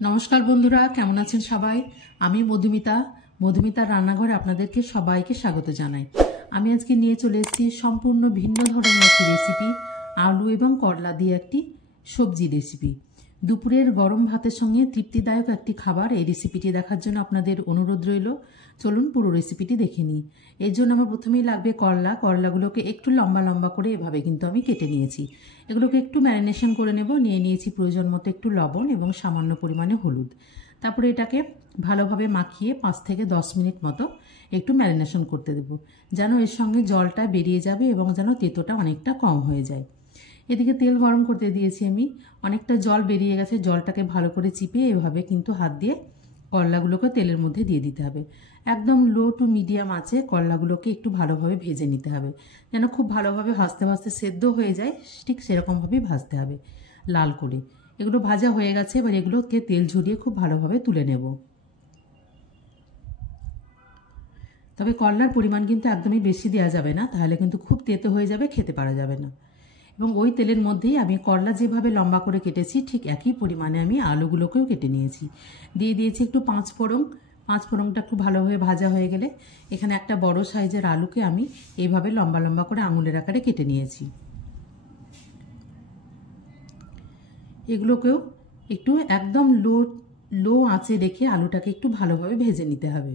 नमस्कार बंधुरा केमन आছেন सबाई आमी मधुमितार रान्नाघरे आपनादेरके सबाइके स्वागत जानाई। आमी आजके निये चले एसेछि सम्पूर्ण भिन्न धरनेर एकटी रेसिपि आलू एबं करला दिये एकटी सब्जी रेसिपि। दुपुरेर गरम भातेर संगे तृप्तिदायक एकटी खाबार। এই রেসিপিটি দেখার জন্য আপনাদের অনুরোধ রইল। চলুন পুরো রেসিপিটি দেখে নিই। এর জন্য আমার প্রথমেই লাগবে করলাগুলোকে একটু লম্বা লম্বা করে এভাবে কিন্তু আমি কেটে নিয়েছি। এগুলোকে একটু ম্যারিনেশন করে নেব। নিয়েছি প্রয়োজন মতো একটু লবণ এবং সামান্য পরিমাণে হলুদ। তারপরে এটাকে ভালোভাবে মাখিয়ে 5 থেকে 10 মিনিট মতো একটু ম্যারিনেশন করতে দেব, যেন এর সঙ্গে জলটা বেরিয়ে যাবে এবং যেন তেতোটা অনেকটা কম হয়ে যায়। এদিকে তেল গরম করতে দিয়েছি আমি। অনেকটা জল বেরিয়ে গেছে। জলটাকে ভালো করে চিপিয়ে এভাবে কিন্তু হাত দিয়ে করলাগুলোকে তেলের মধ্যে দিয়ে দিতে হবে। একদম লো টু মিডিয়াম আঁচে করলাগুলোকে একটু ভালোভাবে ভেজে নিতে হবে, যেন খুব ভালোভাবে ভাজতে ভাজতে সেদ্ধ হয়ে যায়। ঠিক সেরকমভাবেই ভাজতে হবে লাল করে। এগুলো ভাজা হয়ে গেছে। এবার এগুলোকে তেল ঝরিয়ে খুব ভালোভাবে তুলে নেব। তবে করলার পরিমাণ কিন্তু একদমই বেশি দেওয়া যাবে না, তাহলে কিন্তু খুব তেতো হয়ে যাবে, খেতে পারা যাবে না। এবং ওই তেলের মধ্যেই আমি করলা যেভাবে লম্বা করে কেটেছি ঠিক একই পরিমাণে আমি আলুগুলোকেও কেটে নিয়েছি। দিয়ে দিয়েছি একটু পাঁচফোড়নটা খুব ভালোভাবে ভাজা হয়ে গেলে এখানে একটা বড় সাইজের আলুকে আমি এইভাবে লম্বা লম্বা করে আঙুলের আকারে কেটে নিয়েছি। এগুলোকেও একটু একদম লো আঁচে রেখে আলুটাকে একটু ভালোভাবে ভেজে নিতে হবে।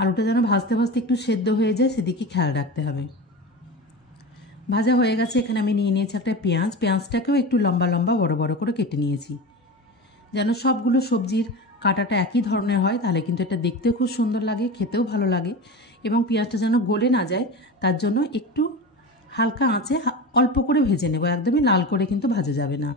আলুটা যেন ভাজতে ভাজতে একটু সেদ্ধ হয়ে যায় সেদিকে খেয়াল রাখতে হবে। ভাজা হয়ে গেছে। এখানে আমি নিয়ে নিয়েছি একটা পেঁয়াজটাকেও একটু লম্বা লম্বা বড় বড় করে কেটে নিয়েছি, যেন সবগুলো সবজির কাটাটা একই ধরনের হয়, তাহলে কিন্তু এটা দেখতেও খুব সুন্দর লাগে, খেতেও ভালো লাগে। এবং পেঁয়াজটা যেন গলে না যায় তার জন্য একটু হালকা আঁচে অল্প করে ভেজে নেব, একদমই লাল করে কিন্তু ভাজা যাবে না।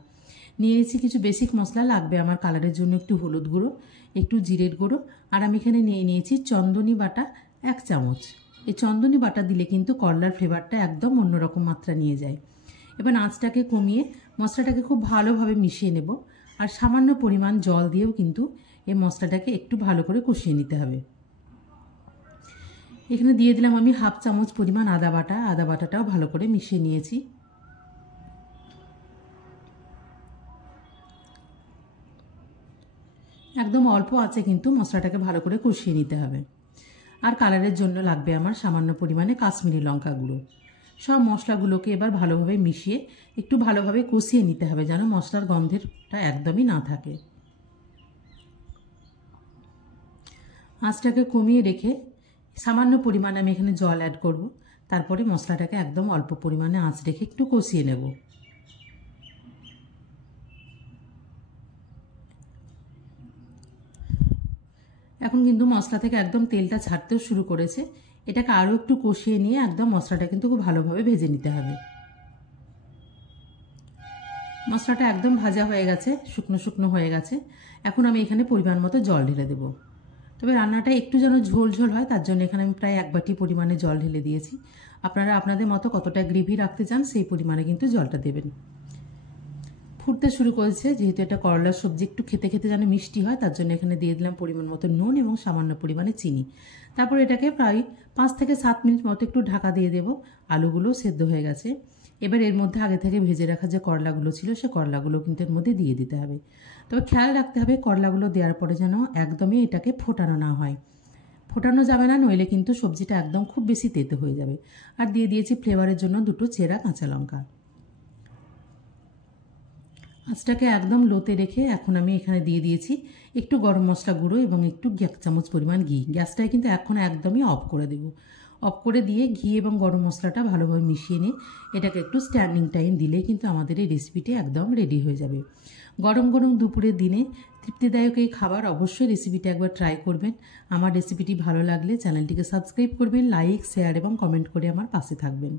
নিয়েছি কিছু বেসিক মশলা লাগবে আমার কালারের জন্য, একটু হলুদ গুঁড়ো, একটু জিরের গুঁড়ো, আর আমি এখানে নিয়ে নিয়েছি চন্দনী বাটা 1 চামচ। এই চন্দনী বাটা দিলে কিন্তু করলার ফ্লেভারটা একদম অন্যরকম মাত্রা নিয়ে যায়। এবার আঁচটাকে কমিয়ে মশলাটাকে খুব ভালোভাবে মিশিয়ে নেব, আর সামান্য পরিমাণ জল দিয়েও কিন্তু এই মশলাটাকে একটু ভালো করে কষিয়ে নিতে হবে। এখানে দিয়ে দিলাম আমি 1/2 চামচ পরিমাণ আদা বাটাটাও ভালো করে মিশিয়ে নিয়েছি। একদম অল্প আঁচে কিন্তু মশলাটাকে ভালো করে কষিয়ে নিতে হবে। আর কালারের জন্য লাগবে আমার সামান্য পরিমাণে কাশ্মীরি লঙ্কা গুঁড়ো। সব মশলাগুলোকে এবার ভালোভাবে মিশিয়ে একটু ভালোভাবে কষিয়ে নিতে হবে, যেন মশলার গন্ধেরটা একদমই না থাকে। আঁচটাকে কমিয়ে রেখে সামান্য পরিমাণে আমি এখানে জল অ্যাড করব। তারপরে মশলাটাকে একদম অল্প পরিমাণে আঁচ রেখে একটু কষিয়ে নেব। এখন কিন্তু মশলা থেকে একদম তেলটা ছাড়তেও শুরু করেছে। এটাকে আরও একটু কষিয়ে নিয়ে একদম মশলাটা কিন্তু খুব ভালোভাবে ভেজে নিতে হবে। মশলাটা একদম ভাজা হয়ে গেছে, শুকনো শুকনো হয়ে গেছে। এখন আমি এখানে পরিমাণ মতো জল ঢেলে দেব। তবে রান্নাটা একটু যেন ঝোল ঝোল হয় তার জন্য এখানে আমি প্রায় 1 বাটি পরিমাণে জল ঢেলে দিয়েছি। আপনারা আপনাদের মতো কতটা গ্রেভি রাখতে চান সেই পরিমাণে কিন্তু জলটা দেবেন। ফুটতে শুরু করেছে, যেহেতু এটা করলার সবজি একটু খেতে খেতে যেন মিষ্টি হয় তার জন্য এখানে দিয়ে দিলাম পরিমাণ মতো নুন এবং সামান্য পরিমাণে চিনি। তারপর এটাকে প্রায় 5 থেকে 7 মিনিট মতো একটু ঢাকা দিয়ে দেব। আলুগুলো সেদ্ধ হয়ে গেছে। এবার এর মধ্যে আগে থেকে ভেজে রাখা যে করলাগুলো ছিল সে করলাগুলো কিন্তু এর মধ্যে দিয়ে দিতে হবে। তবে খেয়াল রাখতে হবে করলাগুলো দেওয়ার পরে যেন একদমই এটাকে ফোটানো না হয়। ফোটানো যাবে না, নইলে কিন্তু সবজিটা একদম খুব বেশি তেতো হয়ে যাবে। আর দিয়ে দিয়েছি ফ্লেভারের জন্য 2টো চেরা কাঁচা লঙ্কা। আঁচটাকে একদম লোতে রেখে এখন আমি এখানে দিয়ে দিয়েছি একটু গরম মশলা গুঁড়ো এবং একটু 1 চামচ পরিমাণ ঘি। গ্যাসটাকে কিন্তু এখন একদমই অফ করে দেব। অফ করে দিয়ে ঘি এবং গরম মশলাটা ভালোভাবে মিশিয়ে নিয়ে এটাকে একটু স্ট্যান্ডিং টাইম দিলেই কিন্তু আমাদের এই রেসিপিটি একদম রেডি হয়ে যাবে। গরম গরম দুপুরের দিনে তৃপ্তিদায়ক এই খাবার অবশ্যই রেসিপিটা একবার ট্রাই করবেন। আমার রেসিপিটি ভালো লাগলে চ্যানেলটিকে সাবস্ক্রাইব করবেন, লাইক, শেয়ার এবং কমেন্ট করে আমার পাশে থাকবেন।